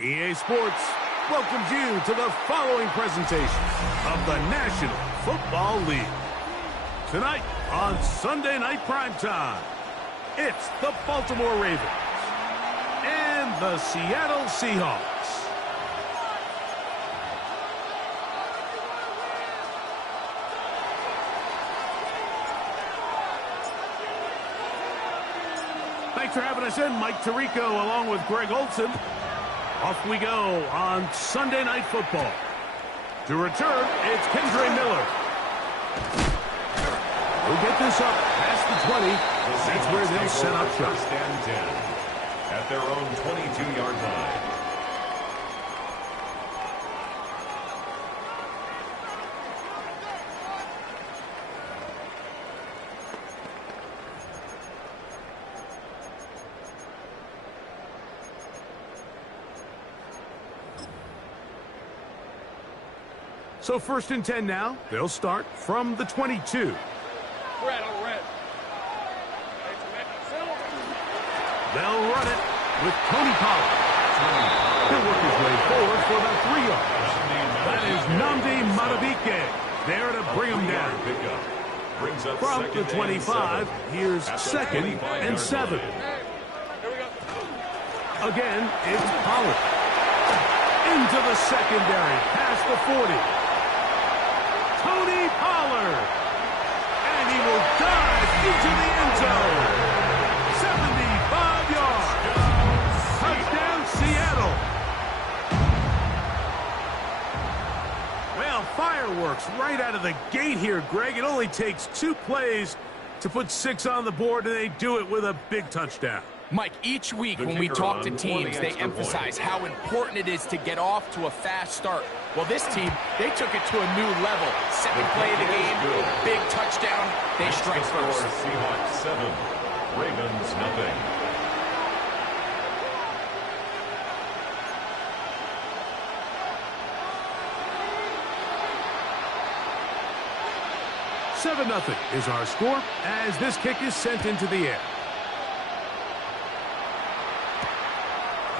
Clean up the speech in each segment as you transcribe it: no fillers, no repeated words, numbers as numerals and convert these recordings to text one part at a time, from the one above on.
EA Sports welcomes you to the following presentation of the National Football League. Tonight on Sunday Night Primetime, it's the Baltimore Ravens and the Seattle Seahawks. Thanks for having us in, Mike Tirico, along with Greg Olson. Off we go on Sunday Night Football. To return, it's Kendre Miller. We'll get this up past the 20. That's where they'll set up shop. First and 10 at their own 22-yard line. So first and 10 now. They'll start from the 22. They'll run it with Tony Pollard. He'll work his way forward for about 3 yards. That is Nnamdi Madubuike there to bring him down. From the 25, here's second and 7. Again, it's Pollard. Into the secondary, past the 40. Tony Pollard. And he will dive into the end zone. 75 yards. Touchdown, Seattle. Well, fireworks right out of the gate here, Greg. It only takes 2 plays to put 6 on the board, and they do it with a big touchdown. Mike, each week when we talk to teams, they emphasize how important it is to get off to a fast start. Well, this team, they took it to a new level. Second play of the game, big touchdown, they strike first. Seahawks 7, Ravens nothing. $7-0 is our score as this kick is sent into the air.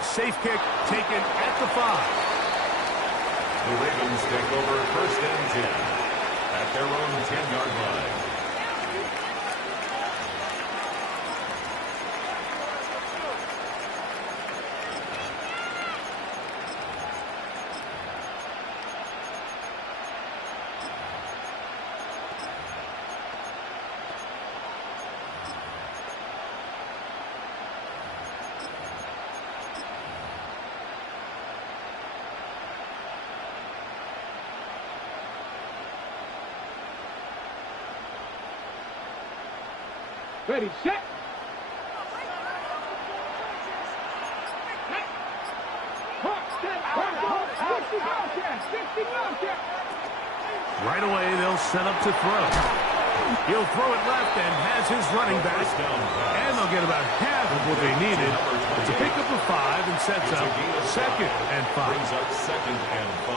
Safe kick taken at the 5. The Ravens take over first and 10 at their own 10-yard line. Ready, set. Right away, they'll set up to throw. He'll throw it left and has his running back. And they'll get about half of what they needed to pick up a 5 and sets up second and 5.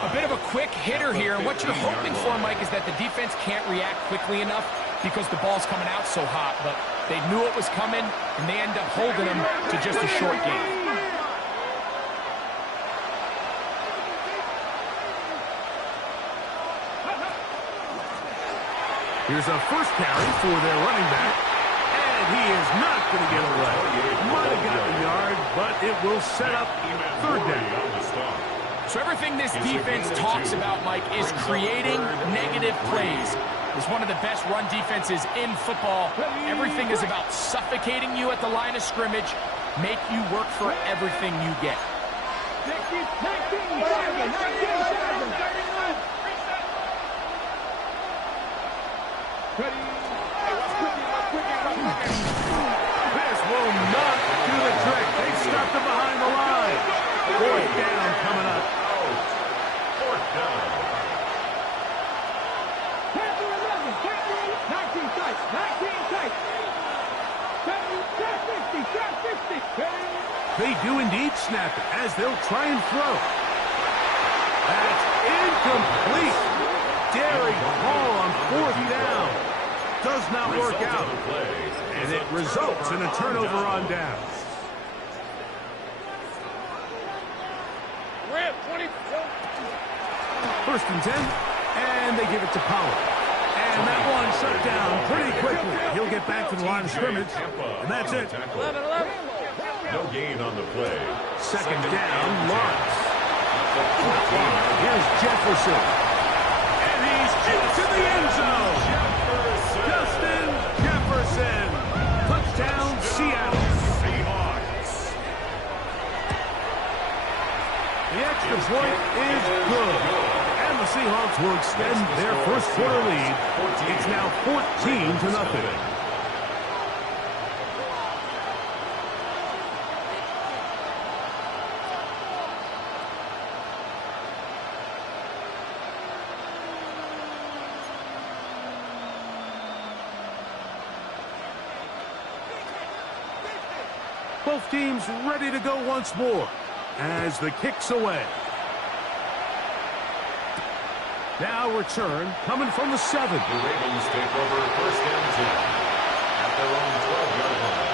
A bit of a quick hitter here. And what you're hoping for, Mike, is that the defense can't react quickly enough because the ball's coming out so hot. But they knew it was coming, and they end up holding them to just a short game. Here's a first carry for their running back, and he is not going to get away. Might have got the yard, but it will set up third down. So everything this defense talks about, Mike, is creating negative plays. It's one of the best run defenses in football. Everything is about suffocating you at the line of scrimmage, make you work for everything you get. This will not do the trick. They stopped it behind the line. Fourth down coming up. Fourth down. 19 tight. They do indeed snap it as they'll try and throw. That's incomplete. Daring ball on fourth down. Does not work out. And it results in a turnover on downs. First and 10, and they give it to Pollard. And that one shut down pretty quickly. He'll get back to the line of scrimmage, and that's it. 11. No gain on the play. Second down, Lawrence. Here's Jefferson. And he's into the end zone. Justin Jefferson. Touchdown, Seattle. Seahawks. The extra point is good. And the Seahawks will extend their first quarter lead. It's now 14-0. Both teams ready to go once more as the kick's away. Now return coming from the 7. The Ravens take over first and 10 at their own 12-yard line.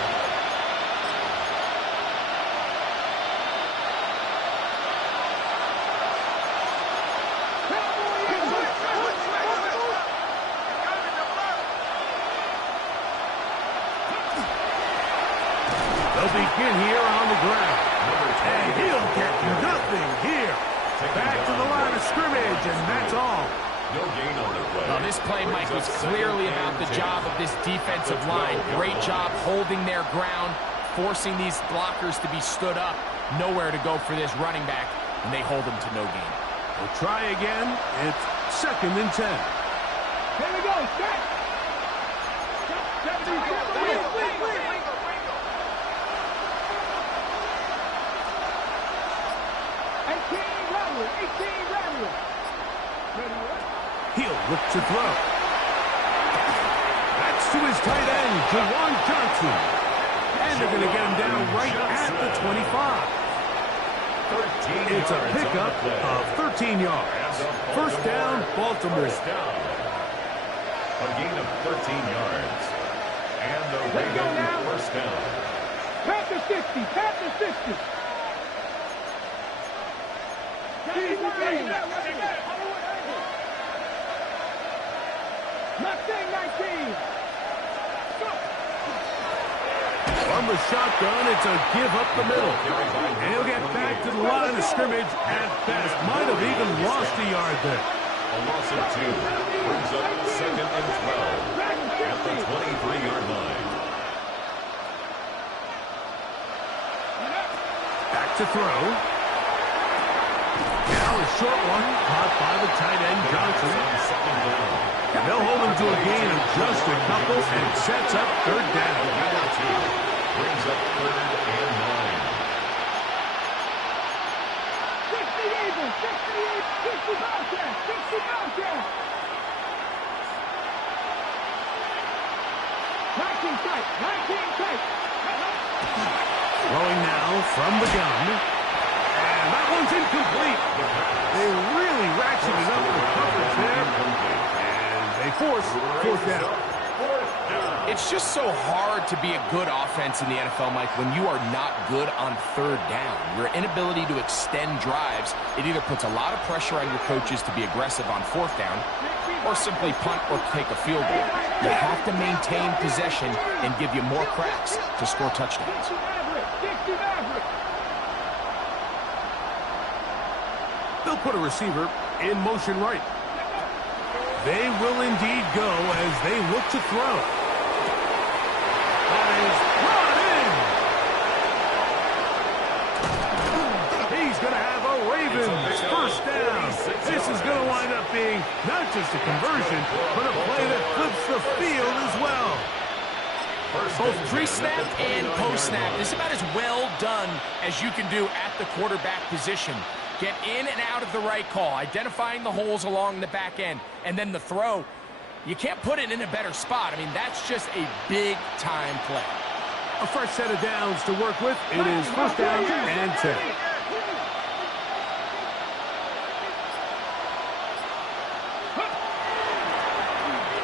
They'll begin here on the ground. And he'll get nothing here. Back to the line of scrimmage, and that's all. No gain on the play. Well, this play, Mike, was clearly about the job of this defensive line. Great job holding their ground, forcing these blockers to be stood up. Nowhere to go for this running back, and they hold him to no gain. We'll try again. It's second and 10. Here we go. Set. He'll look to throw. That's to his tight end, Jawan Johnson. And they're going to get him down right at the 25. It's a pickup of 13 yards. First down, Baltimore. A gain of 13 yards. And the Ravens first down. Panther 50. Mustang 19. From the shotgun, it's a give up the middle. And he'll get back to the line of scrimmage at best. Might have even lost a yard there. A loss of 2 brings up second and 12 at the 23-yard line. Back to throw. Now a short one caught by the tight end Johnson. Second down. And they'll hold him to a gain of just a couple and sets up third down. Brings up third and 9. 19 tight. Throwing now from the gun. And that one's incomplete. They really ratcheted up the coverage there. And they force fourth down. It's just so hard to be a good offense in the NFL, Mike, when you are not good on third down. Your inability to extend drives, it either puts a lot of pressure on your coaches to be aggressive on fourth down or simply punt or take a field goal. You have to maintain possession and give you more cracks to score touchdowns. They'll put a receiver in motion right. They will indeed go as they look to throw. That is brought in. He's going to have a Ravens first first down. This is going to wind up being not just a conversion, but a play that flips the field as well. Both pre-snap and post-snap. This is about as well done as you can do at the quarterback position. Get in and out of the right call, identifying the holes along the back end, and then the throw. You can't put it in a better spot. I mean, that's just a big-time play. A fresh set of downs to work with. It is first down and 10.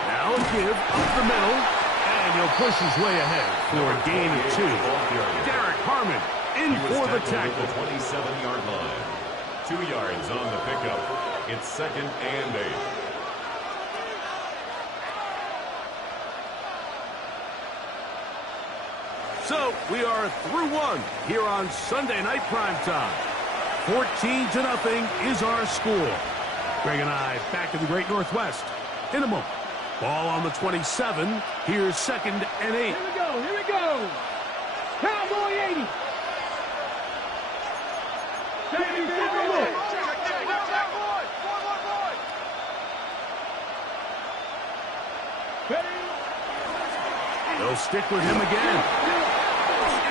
Now a give up the middle, and he'll push his way ahead for a gain of 2. Derek Harmon in for the tackle. The 27-yard line. 2 yards on the pickup. It's 2nd and 8. So we are through one here on Sunday Night Primetime. 14-0 is our score. Greg and I back in the Great Northwest in a moment. Ball on the 27. Here's 2nd and 8. Here we go, here we go. Cowboy 80. They'll stick with him again.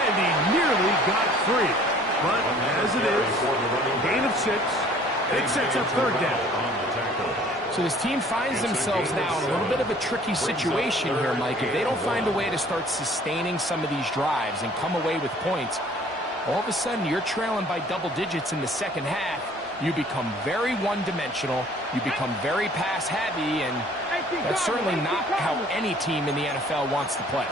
And he nearly got free. But as it is, gain of 6. It sets up 3rd down. So this team finds themselves now in a little bit of a tricky situation here, Mike. If they don't find a way to start sustaining some of these drives and come away with points, all of a sudden you're trailing by double digits in the second half. You become very one-dimensional. You become very pass-heavy, and that's certainly not how any team in the NFL wants to play.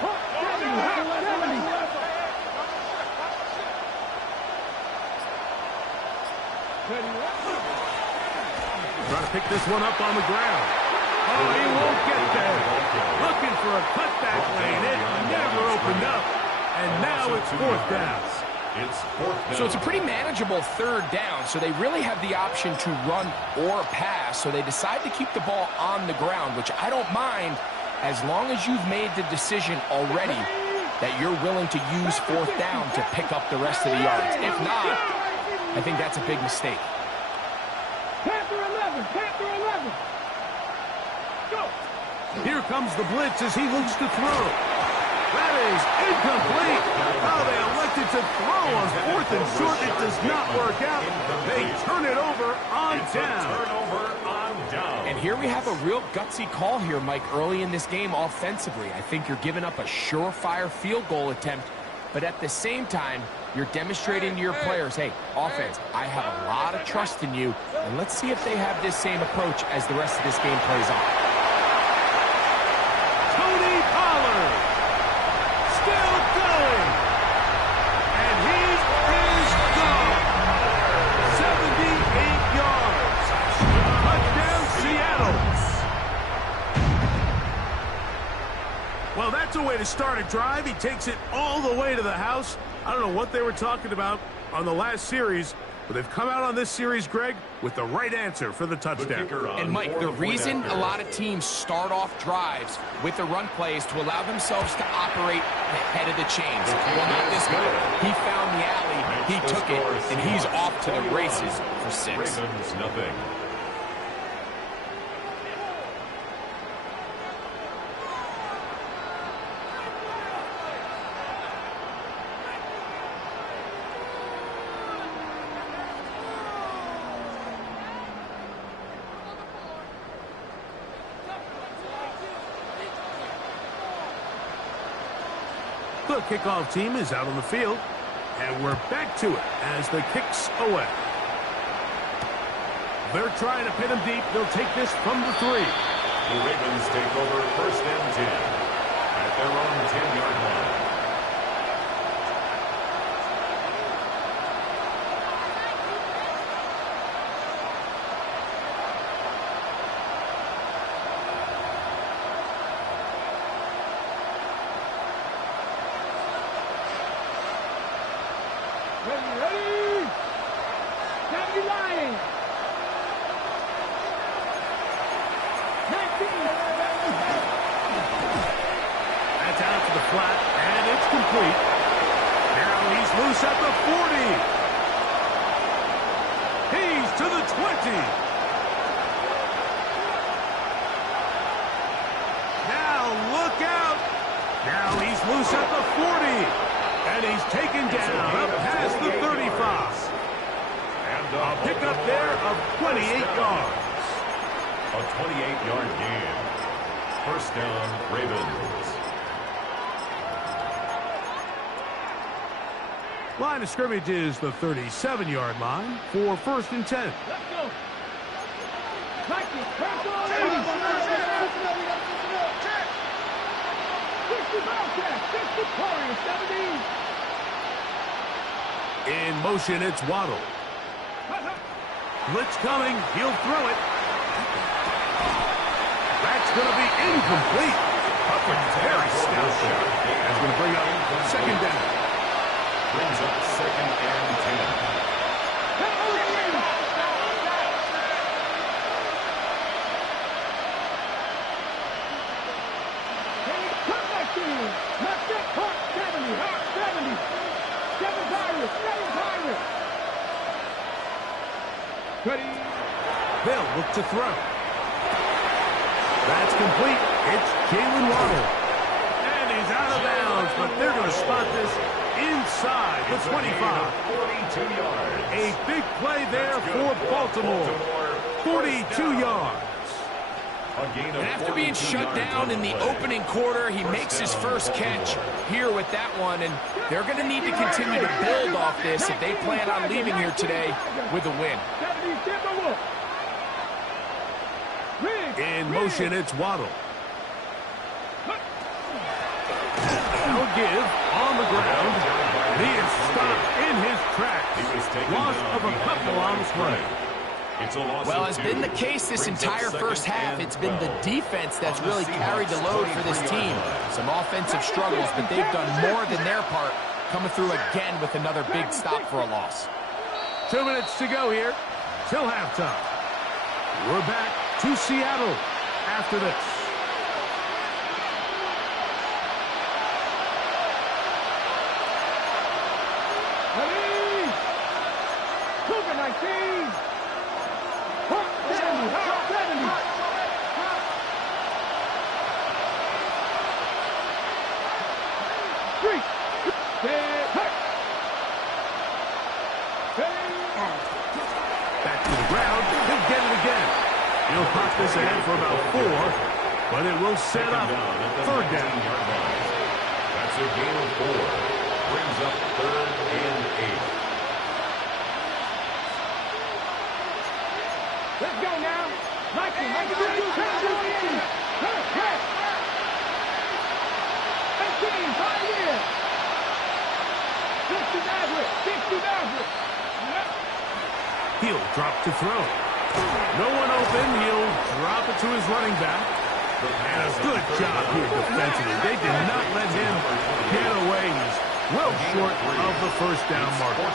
Trying to pick this one up on the ground. Oh, he won't get there. Looking for a cutback lane. It never opened up. And now it's 4th down. So it's a pretty manageable 3rd down, so they really have the option to run or pass, so they decide to keep the ball on the ground, which I don't mind as long as you've made the decision already that you're willing to use 4th down to pick up the rest of the yards. If not, I think that's a big mistake. Panther 11, Panther 11. Go. Here comes the blitz as he looks to throw. That is incomplete. Oh, they elected to throw on 4th and short. It does not work out. They turn it over on down. And here we have a real gutsy call here, Mike, early in this game offensively. I think you're giving up a surefire field goal attempt, but at the same time, you're demonstrating to your players, hey, offense, I have a lot of trust in you, and let's see if they have this same approach as the rest of this game plays on. Tony Pollard still going, and he is gone. 78 yards. Touchdown, Seattle. Well, that's a way to start a drive. He takes it all the way to the house. I don't know what they were talking about on the last series, but they've come out on this series, Greg, with the right answer for the touchdown. And, Mike, the reason a lot of teams start off drives with the run play is to allow themselves to operate ahead of the chains. Well, not this guy. He found the alley, he took it, and he's off to the races for 6. Ravens, nothing. The kickoff team is out on the field, and we're back to it as the kick's away. They're trying to pin him deep. They'll take this from the 3. The Ravens take over 1st and 10 at their own 10-yard line. Ready. County line. 19. That's out to the flat, and it's complete. Now he's loose at the 40. He's to the 20. Now look out. Now he's loose at the 40. And he's taken down up past the 35. A pickup there of 28 yards. A 28-yard gain. First down, Ravens. Line of scrimmage is the 37-yard line for 1st and 10. Let's go. Like it. Press on 60 Bobcats. 60 Warriors. 17. In motion, it's Waddle. Blitz coming. He'll throw it. That's going to be incomplete. Very stout there. That's going to bring up 2nd down. Brings up 2nd and 10. They'll look to throw. That's complete. It's Jalen Waddle. And he's out of bounds, but they're going to spot this inside the 25. 42 yards. A big play there for Baltimore. 42 yards. And after being shut down in the opening quarter, he makes his first catch here with that one, and they're going to need to continue to build off this if they plan on leaving here today with a win. In motion, it's Waddle. Now give on the ground. He is stopped in his tracks. Loss of a couple on the play. Well, has been the case this entire first half. It's been the defense that's really carried the load for this team. Some offensive struggles, but they've done more than their part, coming through again with another big stop for a loss. 2 minutes to go here till halftime. We're back to Seattle after this. Back to the ground. He'll get it again. He'll pop this ahead for about 4, but it will set up 3rd down. That's a gain of 4. Brings up 3rd and 8. Let's go now. Like it. Make it do. 18, 5 years. 60 Maverick. He'll drop to throw. No one open. He'll drop it to his running back. And a good job here defensively. They did not let him get away. He's well short of the 1st down marker.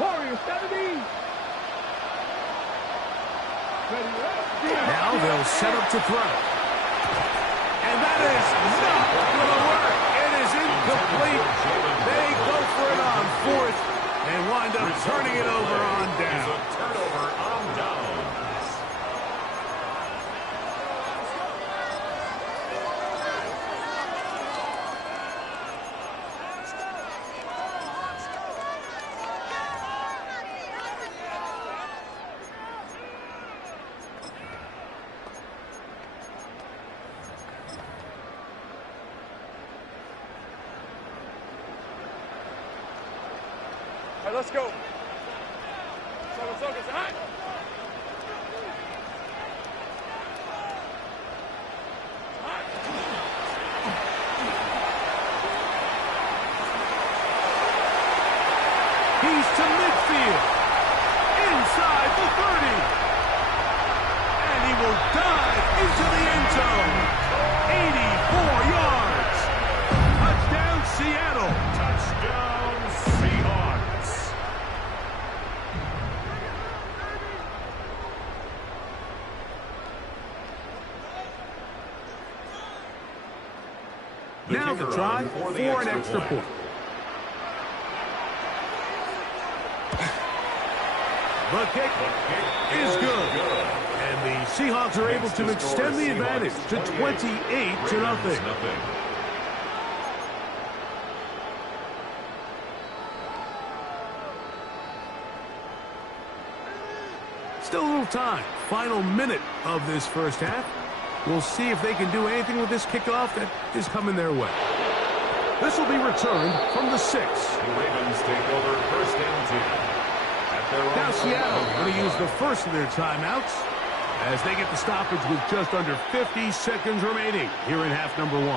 Warriors 17. Now they'll set up to throw. And that is not going to work. It is incomplete. They go for it on 4th and wind up turning it over on down. Turnover on downs. All right, let's go. He's to midfield. Inside the 30. And he will dive into the end zone. 84 yards. Touchdown, Seattle. Touchdown, Seahawks. now the try for an extra point. The kick is good. And the Seahawks are able to extend the advantage to 28-0. Still a little time. Final minute of this first half. We'll see if they can do anything with this kickoff that is coming their way. This will be returned from the 6. The Ravens take over first and 10. Now Seattle going to use the first of their timeouts as they get the stoppage with just under 50 seconds remaining here in half number 1.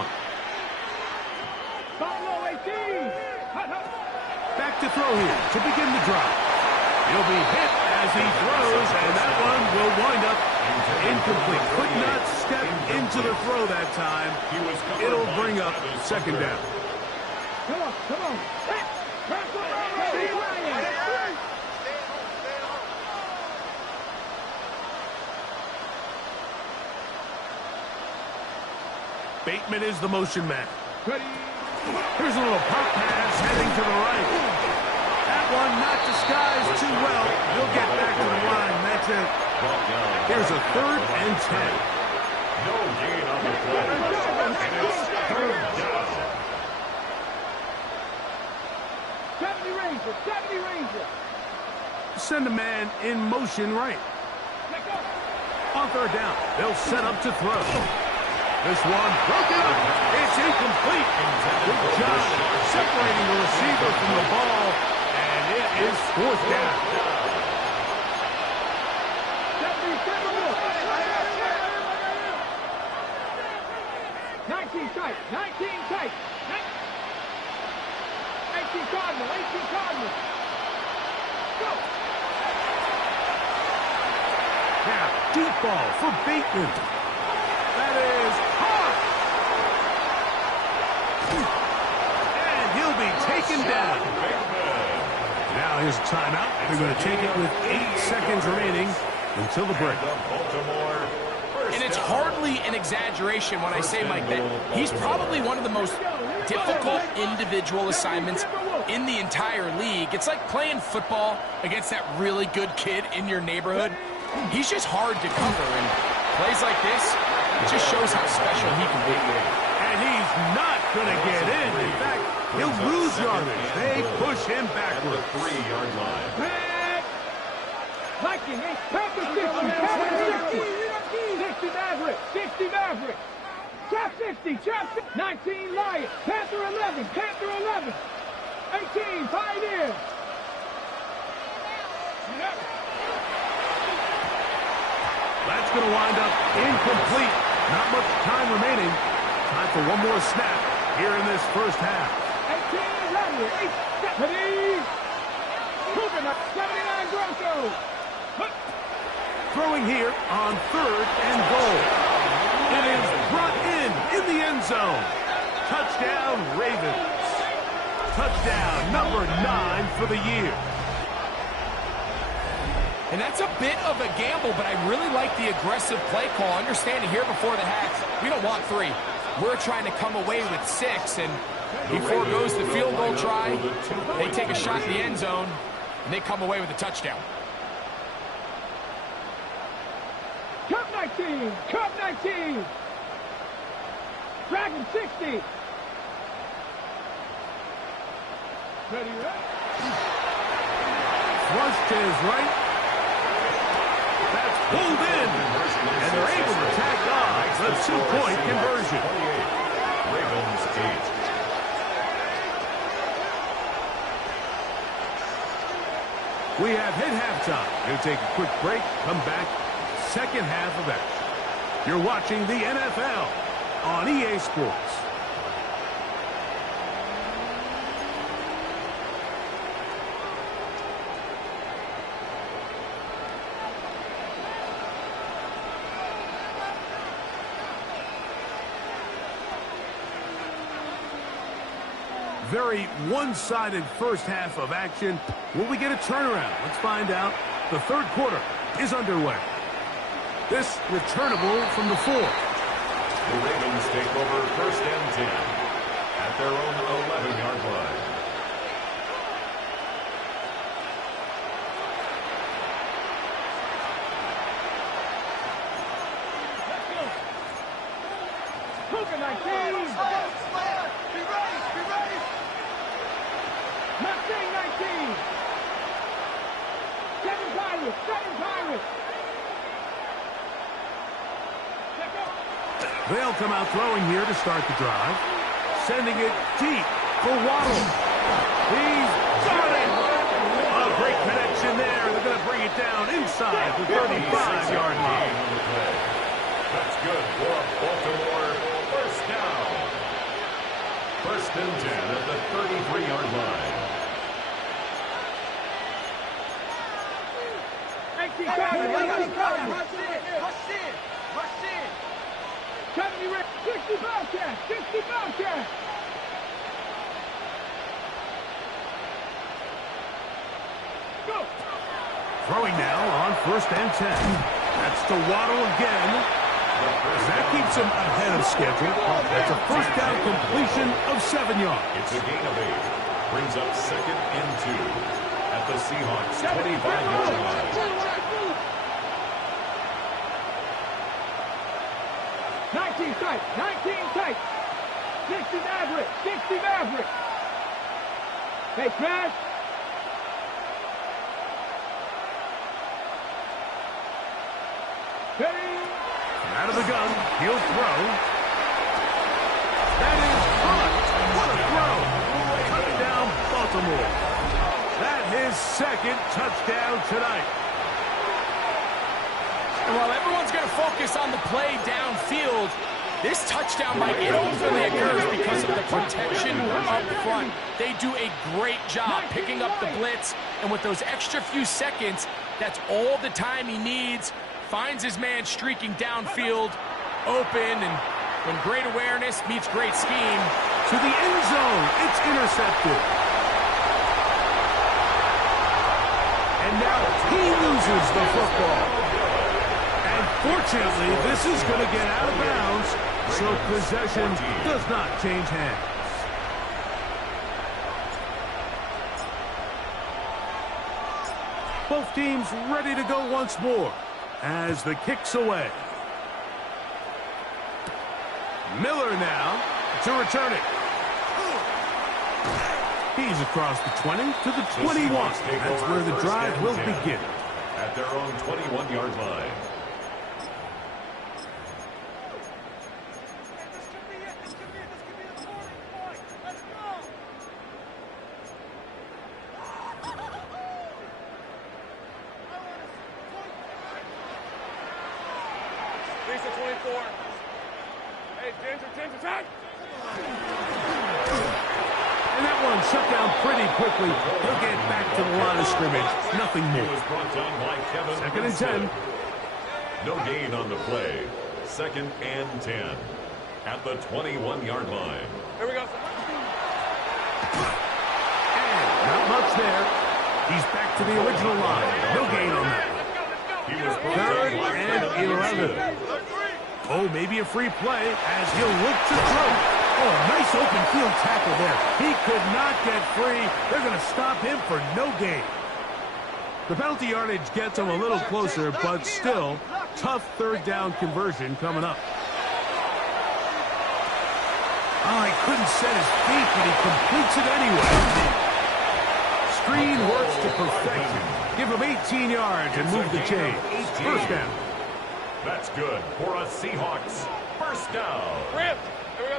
Back to throw here to begin the drive. He'll be hit as he throws, and that one will wind up incomplete. Could not step into the throw that time. It'll bring up second down. Come on, come on. Bateman is the motion man. Here's a little pop pass heading to the right. That one not disguised too well. He'll get back to the line. That's it. Here's a 3rd and 10. No gain on the play. And it's 3rd down. 70 Ranger, 70 Ranger. Send a man in motion right. On 3rd down, they'll set up to throw. This one broken up. It's incomplete. Good job separating the receiver from the ball, and it is 4th down. 19 tight, 19 tight. 18 Cardinal, 18 Cardinal. Go. Now, deep ball for Bateman. That is hard. And he'll be taken down. Now here's a timeout. They're going to take it with 8 seconds remaining until the break. And it's hardly an exaggeration when I say, Mike, that he's probably one of the most difficult individual assignments in the entire league. It's like playing football against that really good kid in your neighborhood. He's just hard to cover, and plays like this, it just shows how special he can be. And he's not going to get in. In fact, he'll lose yardage. They push him backward. 3-yard line. Viking, Panther 60, 60 Maverick, 60 Maverick. Trap 60, trap 60. 19 Lion, Panther 11, Panther 11. 18 Pioneer. That's going to wind up incomplete. Not much time remaining. Time for one more snap here in this first half. 18 Lateral, 8 70. Cooper, 79 Grosso. Throwing here on 3rd and goal. It is brought in the end zone. Touchdown, Ravens. Touchdown number 9 for the year. And that's a bit of a gamble, but I really like the aggressive play call. Understanding here before the half, we don't want 3. We're trying to come away with 6, and he foregoes the field goal try. They take a shot in the end zone, and they come away with a touchdown. Cup 19, Cup 19. Dragon 60. Ready, right? Thrust to his right. That's pulled in. And they're able to tack on the 2-point conversion. Ravens 8. We have hit halftime. We'll take a quick break, come back, second half of action. You're watching the NFL on EA Sports. Very one-sided first half of action. Will we get a turnaround? Let's find out. The third quarter is underway. This returnable from the 4. The Ravens take over first and 10. at their own 11-yard line. Cougar 19. Be ready. Mustang 19. 7 Pirates. They'll come out throwing here to start the drive. Sending it deep for Waddle. He's got it. A great connection there. They're going to bring it down inside the 35-yard line. That's good for Baltimore. First down. First and 10 at the 33-yard line. 18 Rush in. 70 Rick. 60 Bobcat. Go. Throwing now on first and 10. That's to Waddle again. That keeps him ahead of schedule. That's a first down completion of 7 yards. It's a gain of 8. Brings up second and 2 at the Seahawks 25-yard line. 19 tight. 60 Maverick. Hey, Smash. Ready. Out of the gun, he'll throw. That is caught. What a throw. Touchdown, Baltimore. That's his second touchdown tonight. And while everyone's going to focus on the play downfield, this touchdown, Mike, it ultimately occurs because of the protection up front. They do a great job picking up the blitz, and with those extra few seconds, that's all the time he needs. Finds his man streaking downfield, open, and when great awareness meets great scheme. To the end zone, it's intercepted. And now he loses the football. And fortunately, this is going to get out of bounds, so possession does not change hands. Both teams ready to go once more as the kick's away. Miller now to return it. He's across the 20 to the 21. That's where the drive will begin. At their own 21-yard line. Lisa 24. Hey, Ginger, attack! And that one shut down pretty quickly. He'll get back to the line of scrimmage. Nothing He more. was brought down by Kevin. Second and 10. No gain on the play. Second and 10 at the 21-yard line. Here we go. And not much there. He's back to the original line. No gain on that. He was brought Third down by and 11. Oh, maybe a free play as he'll look to throw. Oh, nice open field tackle there. He could not get free. They're going to stop him for no gain. The penalty yardage gets him a little closer, but still, tough third down conversion coming up. Oh, he couldn't set his feet, but he completes it anyway. Screen works to perfection. Give him 18 yards and move the chains. First down. That's good for a Seahawks first down. Rip! Here we go.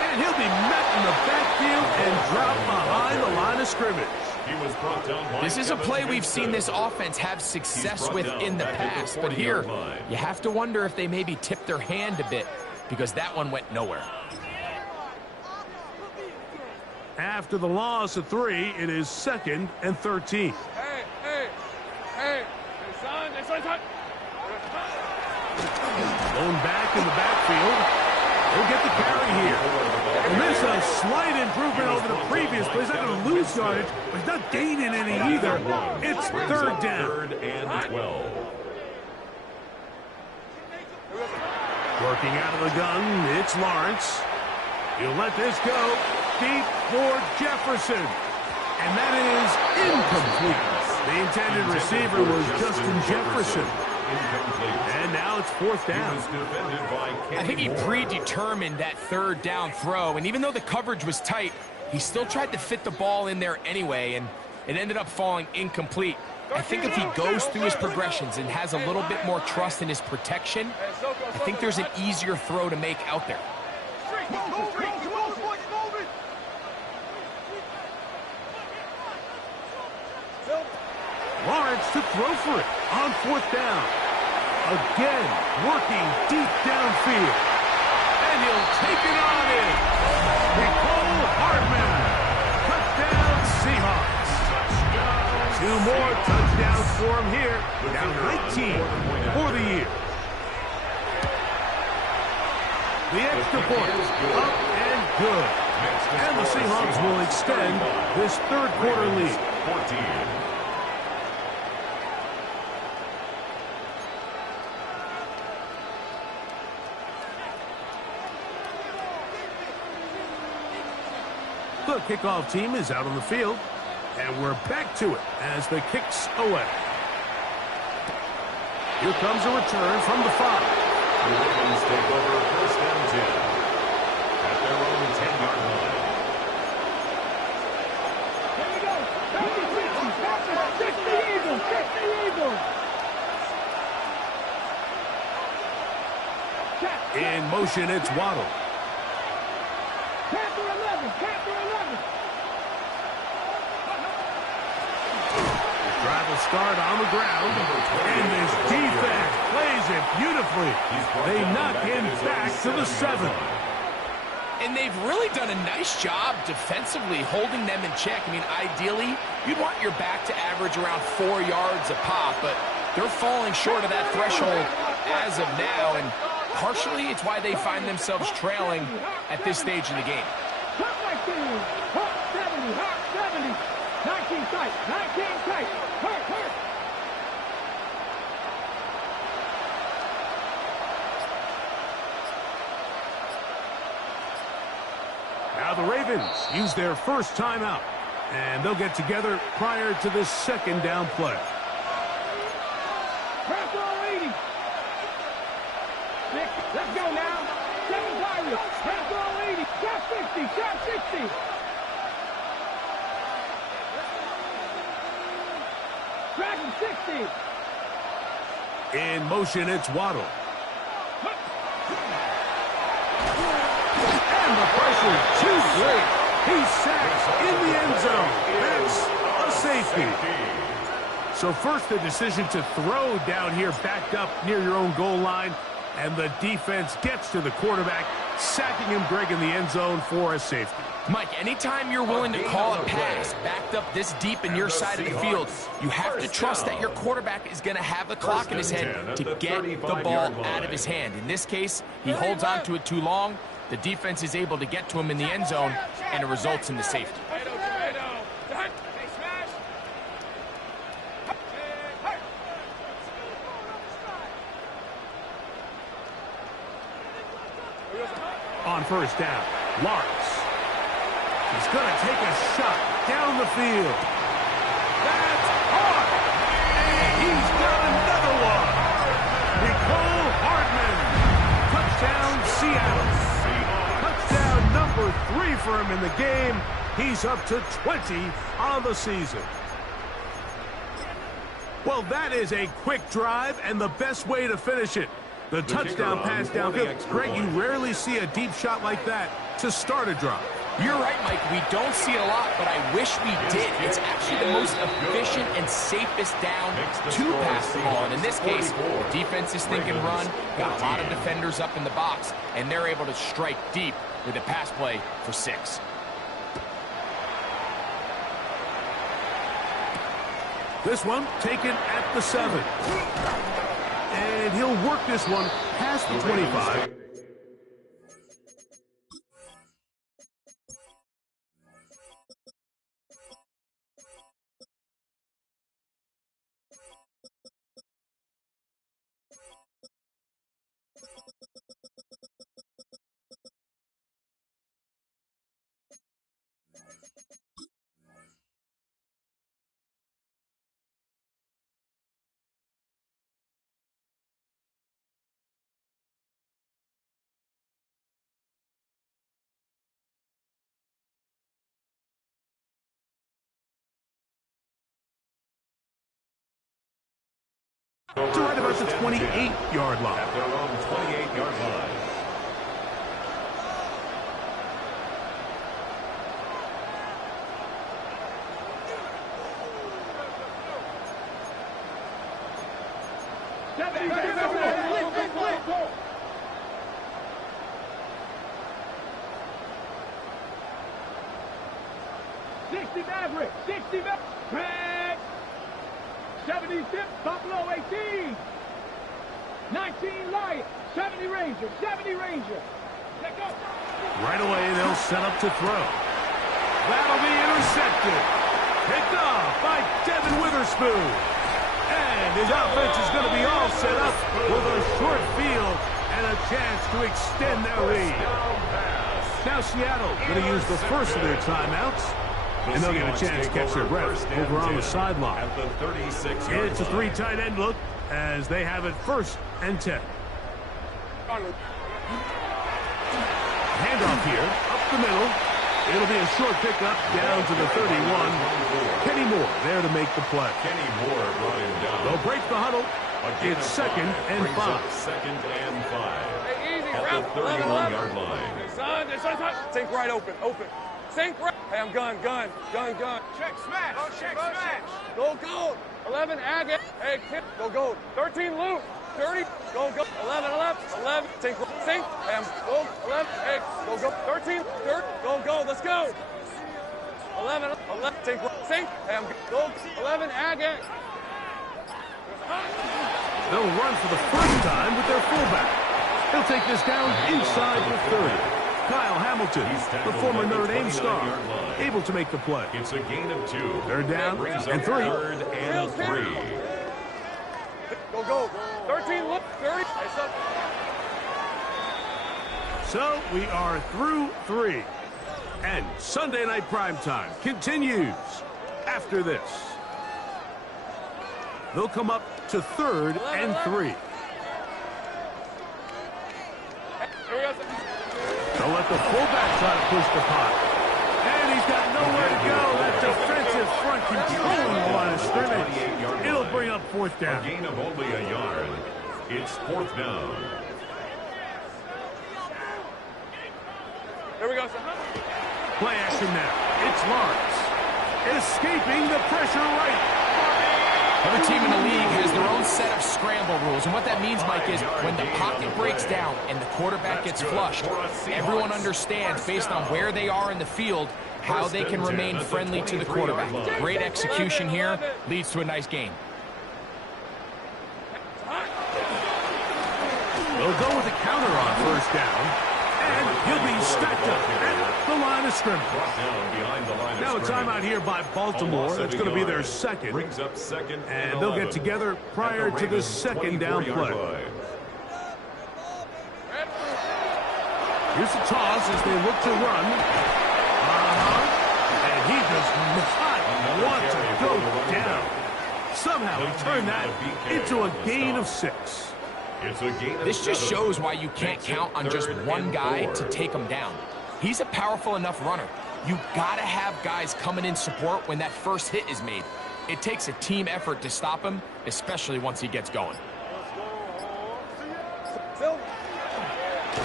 And he'll be met in the backfield and dropped behind the line of scrimmage. He was brought down by This is a Kevin play we've seen Vincent. this offense have success He's with brought in the down at the past. But here, 40-yard line. you have to wonder if they maybe tipped their hand a bit because that one went nowhere. After the loss of 3, it is second and 13. Hey, son. Blown back in the backfield. He'll get the carry here. And this is a slight improvement over the previous play. He's not going to lose yardage, but he's not gaining any either. It's third down. Third and 12. Working out of the gun, it's Lawrence. He'll let this go. Deep for Jefferson. And that is incomplete. The intended receiver was Justin Jefferson. And now it's fourth down. I think he predetermined that third down throw, and even though the coverage was tight, he still tried to fit the ball in there anyway, and it ended up falling incomplete. I think if he goes through his progressions and has a little bit more trust in his protection, I think there's an easier throw to make out there. Lawrence to throw for it on fourth down. Again, working deep downfield. And he'll take it on in. Nicole Hardman. Touchdown Seahawks. Two more touchdowns for him here. Now 19 for the year. The extra point up and good. And the Seahawks will extend this third quarter lead. 14. The kickoff team is out on the field, and we're back to it as the kick's away. Here comes a return from the 5. The Ravens take over first and 10 at their own 10-yard line. Here we go. 50, 60 Eagles, 60 Eagles. In motion, it's Waddle. Panther 11, Panther 11. Drive will start on the ground, and this defense plays it beautifully. They knock him back to the 7. And they've really done a nice job defensively holding them in check. I mean, ideally, you'd want your back to average around 4 yards a pop, but they're falling short of that threshold as of now, and partially it's why they find themselves trailing at this stage in the game. Hot 70, hot 70. 19 tight, 19 tight. Hurt. Now the Ravens use their first timeout, and they'll get together prior to this second down play. Press all 80. 6, let's go now. 7 Pirates. Press all 80. Shot 60, shot 60. Dragon 60. In motion, it's Waddle. And the pressure too great. He's sacked in the end zone. That's a safety. So first the decision to throw down here backed up near your own goal line. And the defense gets to the quarterback, sacking him, Greg, in the end zone for a safety. Mike, anytime you're willing to call a pass backed up this deep in your side of the field, you have to trust that your quarterback is going to have the clock in his head to get the ball out of his hand. In this case, he holds on to it too long. The defense is able to get to him in the end zone, and it results in the safety. On first down, Lawrence. He's going to take a shot down the field. That's hard. And he's got another one. Nicole Hardman. Touchdown, Seattle. Touchdown number 3 for him in the game. He's up to 20 on the season. Well, that is a quick drive and the best way to finish it. The touchdown pass downfield. Greg, you rarely see a deep shot like that to start a drive. You're right, Mike. We don't see it a lot, but I wish we did. It's actually the most efficient and safest down to pass the ball. And in this case, the defense is thinking run, got a lot of defenders up in the box, and they're able to strike deep with a pass play for 6. This one taken at the 7. And he'll work this one past the 25. to right about the 28-yard line. At their own 28-yard line. Maverick, 60 Maverick, 76 Buffalo 18, 19 Lion, 70 Ranger, 70 Ranger. Let go. Right away, they'll set up to throw. That'll be intercepted. Picked off by Devin Witherspoon. And his offense is going to be all set up with a short field and a chance to extend their lead. Now Seattle going to use the first of their timeouts. And they'll get a chance to catch their breath over on the sideline. It's a three tight end look as they have it 1st and 10. Handoff here, up the middle. It'll be a short pickup down to the 31. Kenny Moore there to make the play. Kenny Moore brought him down. They'll break the huddle. It's 2nd and 5. 2nd and 5. Hey, easy, At the 31-yard line. Sink right open. Sink right. Hey, I'm gun. Check smash. Oh, check smash. Go gold. 11 Agate. Hey, tip. Go gold. 13 Luke. 30. Go gold. 11. Sink. Hey, I'm gold. 11. Hey, go gold. 13. 30. Go gold. Let's go. 11. Sink. Hey, I'm gold. 11 Agate. They'll run for the first time with their fullback. He'll take this down inside the 30. Kyle Hamilton, the former Notre Dame star, able to make the play. It's a gain of 2. They're down and 3. 3rd and 3. Go. 13, look, 30. So we are through 3. And Sunday Night Primetime continues after this. They'll come up to 3rd and 3. They'll let the fullback try to push the pot. And he's got nowhere to go. That defensive front controlling the line of scrimmage. It'll bring up 4th down. A gain of only a yard. It's 4th down. There we go, sir. Play action now. It's Lawrence. Escaping the pressure right. Every team in the league has their own set of scramble rules, and what that means, Mike, is when the pocket breaks down and the quarterback gets flushed, everyone understands, based on where they are in the field, how they can remain friendly to the quarterback. Great execution here leads to a nice game. They'll go with a counter on 1st down, and he'll be stacked up at the line of scrimmage. Now a timeout here by Baltimore. That's going to be their 2nd. Brings up 2nd and they'll get together prior to the 2nd down play. Here's the toss as they look to run. And he does not want to go down. Somehow he turned that into a gain of 6. This just shows why you can't count on just one guy to take him down. He's a powerful enough runner. You gotta have guys coming in support when that first hit is made. It takes a team effort to stop him, especially once he gets going.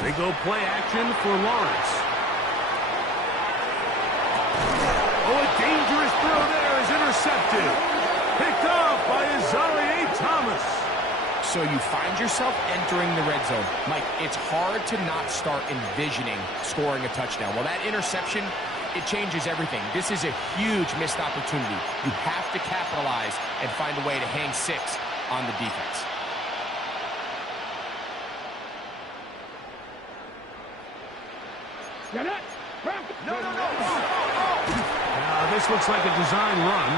They go play action for Lawrence. Oh, a dangerous throw there is intercepted. Picked off by Azareye'h Thomas. So you find yourself entering the red zone. Mike, it's hard to not start envisioning scoring a touchdown. Well, that interception, it changes everything. This is a huge missed opportunity. You have to capitalize and find a way to hang 6 on the defense. Now, this looks like a design run.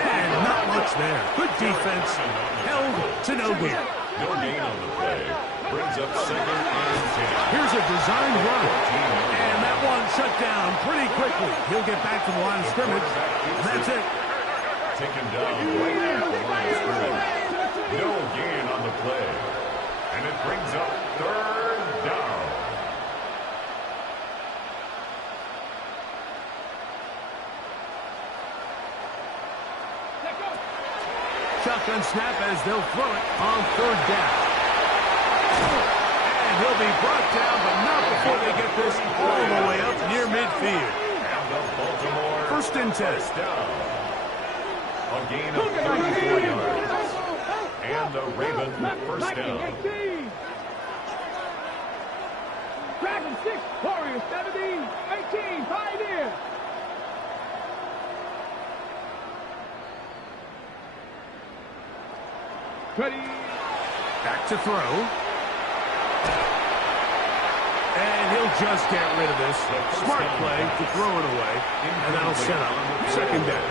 And not much there. Good defense. Held to no gain. No gain on the play. Brings up 2nd and 10. Here's a design run. And that one shut down pretty quickly. He'll get back to the line of scrimmage. And that's it. Taken down right at the line of scrimmage. No gain on the play. And it brings up 3rd down. shotgun snap as they'll throw it on third down. And he'll be brought down, but not before they get this all the way up near midfield. First and 10. A gain of 34 yards. And the Ravens first down. Dragon 6, Warriors 17, 18, Pioneers. Ready. Back to throw. And he'll just get rid of this. Smart play to throw it away. And that'll set up second down.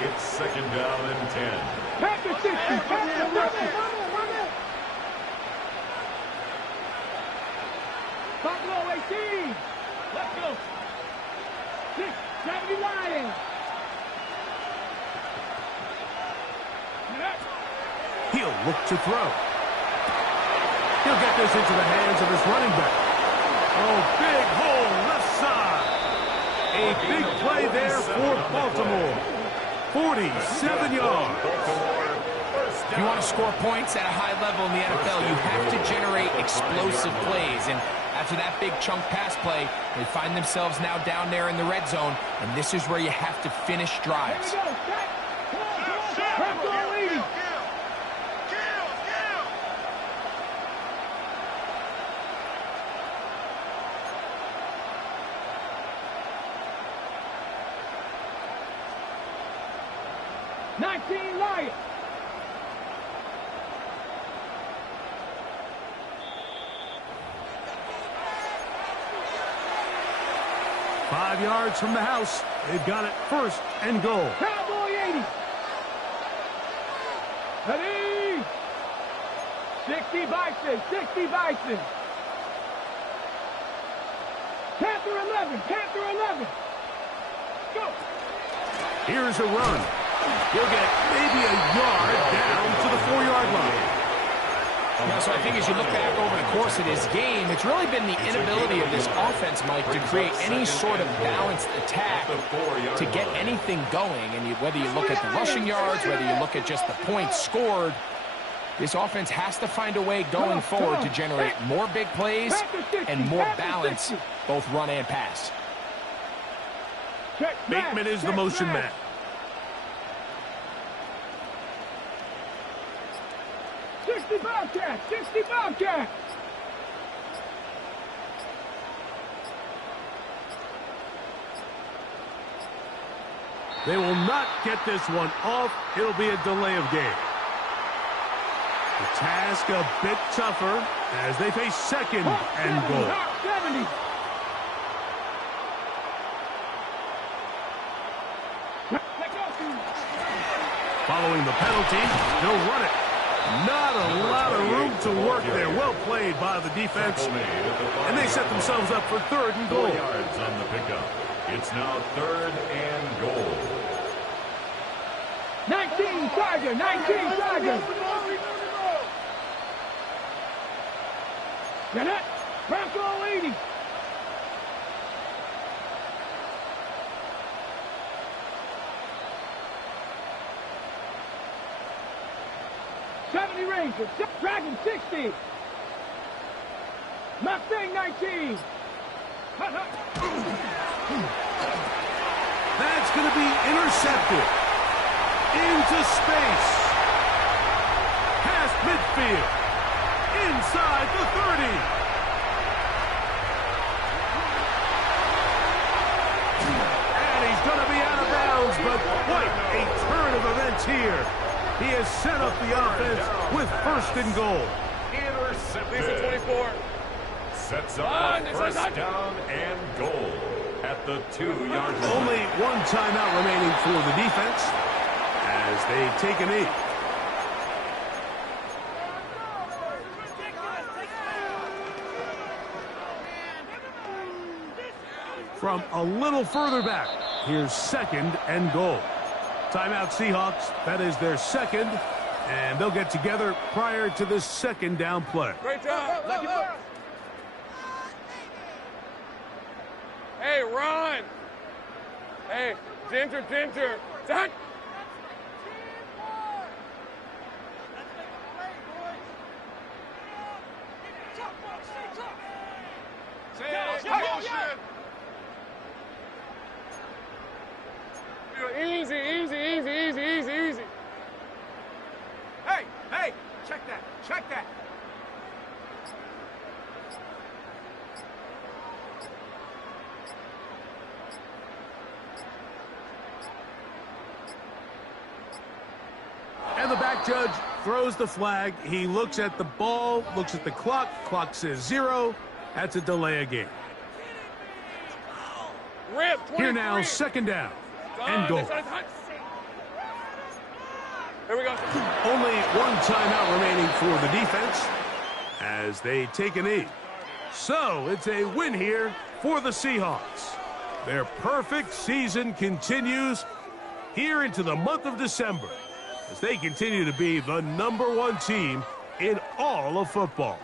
It's second down and 10. Panther 60, Panther 60. Buffalo 18. Let's go. 670 Lions. He'll look to throw. He'll get this into the hands of his running back. Oh, big hole left side. A big play there for Baltimore. 47 yards. If you want to score points at a high level in the NFL, you have to generate explosive plays. And after that big chunk pass play, they find themselves now down there in the red zone, and this is where you have to finish drives. Lions. Five yards from the house. They've got it first and goal. Cowboy 80. Ready. 60 Bison. 60 Bison. Panther 11. Panther 11. Go. Here's a run. He'll get maybe a yard down to the 4-yard line. Yeah, so I think as you look back over the course of this game, it's really been the inability of this offense, Mike, to create any sort of balanced attack to get anything going. And whether you look at the rushing yards, whether you look at just the points scored, this offense has to find a way going forward to generate more big plays and more balance, both run and pass. Bateman is the motion man. Bobcat! 60 Bobcat! They will not get this one off. It'll be a delay of game. The task a bit tougher as they face second and goal. 70. Following the penalty, they'll run it. Not a lot of room to work there. Well played by the defense. And they set themselves up for third and goal. 4 yards on the pickup. It's now third and goal. 19 Tiger. 19 Tiger. Janet. Bronco 80. Rangers, Dragon 60. Mustang 19. That's going to be intercepted. Into space. Past midfield. Inside the 30. And he's going to be out of bounds, but what a turn of events here. He has set up the offense with first and goal. Intercepted. 24. Sets up a first down and goal at the 2-yard line. Only one timeout remaining for the defense as they take a knee. From a little further back, here's second and goal. Timeout Seahawks. That is their second, and they'll get together prior to this second down play. Great job. Lucky bird. Hey, run. Hey, Ginger. Zach. Judge throws the flag. He looks at the ball, looks at the clock. Clock says 0. That's a delay of game. Here now, second down and goal. Here we go. Only one timeout remaining for the defense as they take a knee. So it's a win here for the Seahawks. Their perfect season continues here into the month of December as they continue to be the #1 team in all of football.